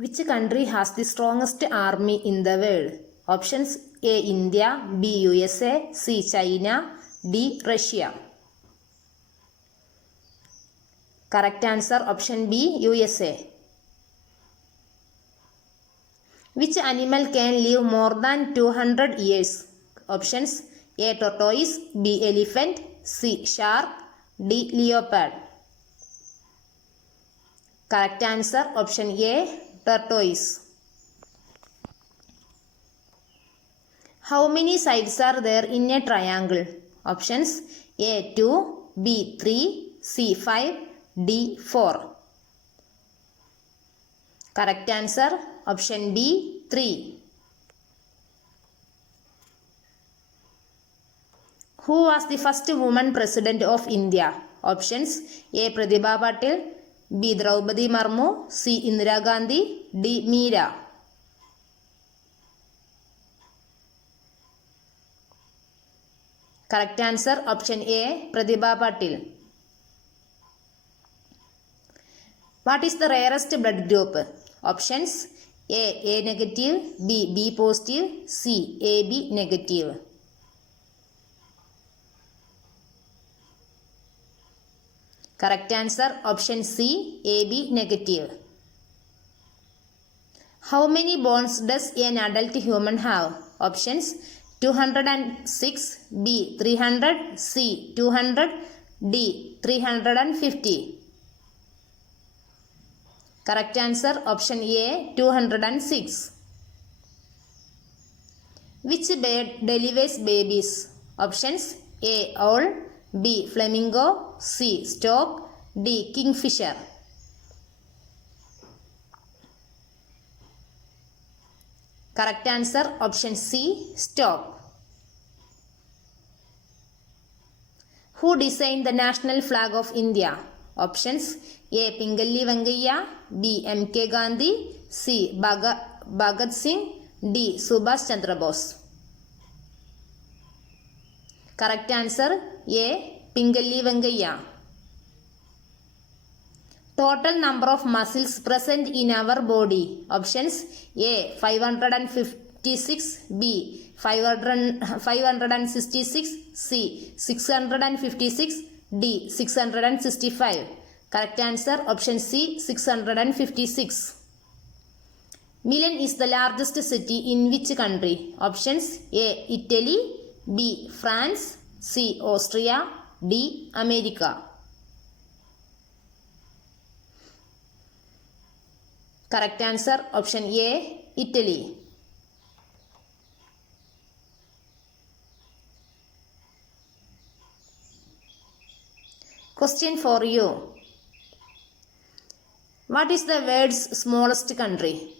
Which country has the strongest army in the world? Options: A. India, B. USA, C. China, D. Russia. Correct answer option B. USA. Which animal can live more than 200 years? Options: A. Tortoise, B. Elephant, C. Shark, D. Leopard. Correct answer option A. Tortoise. How many sides are there in a triangle? Options: A. 2, B. 3, C. 5, D. 4. Correct answer option B. 3. Who was the first woman president of India? Options: A. Pratibha Patil, B. Draupadi Murmu, C. Indira Gandhi, D. Meera. Correct answer option A. Pratibha Patil. What is the rarest blood group? Options: A negative, B positive, C AB negative. Correct answer option C AB negative. How many bones does an adult human have? Options: 206, B 300, C 200, D 350. Correct answer option A 206. Which bird delivers babies? Options: A owl, B flamingo, C stork, D kingfisher. Correct answer option C stork. Who designed the national flag of India? Options: A Pingalli Venkaiah, B MK Gandhi, C Bhagat Singh, D Subhash Chandra Bose. Correct answer A Pingalli Venkaiah. Total number of muscles present in our body. Options: A 556, B 566, C 656, D 665. Correct answer option C 656. Milan is the largest city in which country? Options: A Italy, B France, C Austria, D America. Correct answer option A Italy. Question for you. What is the world's smallest country?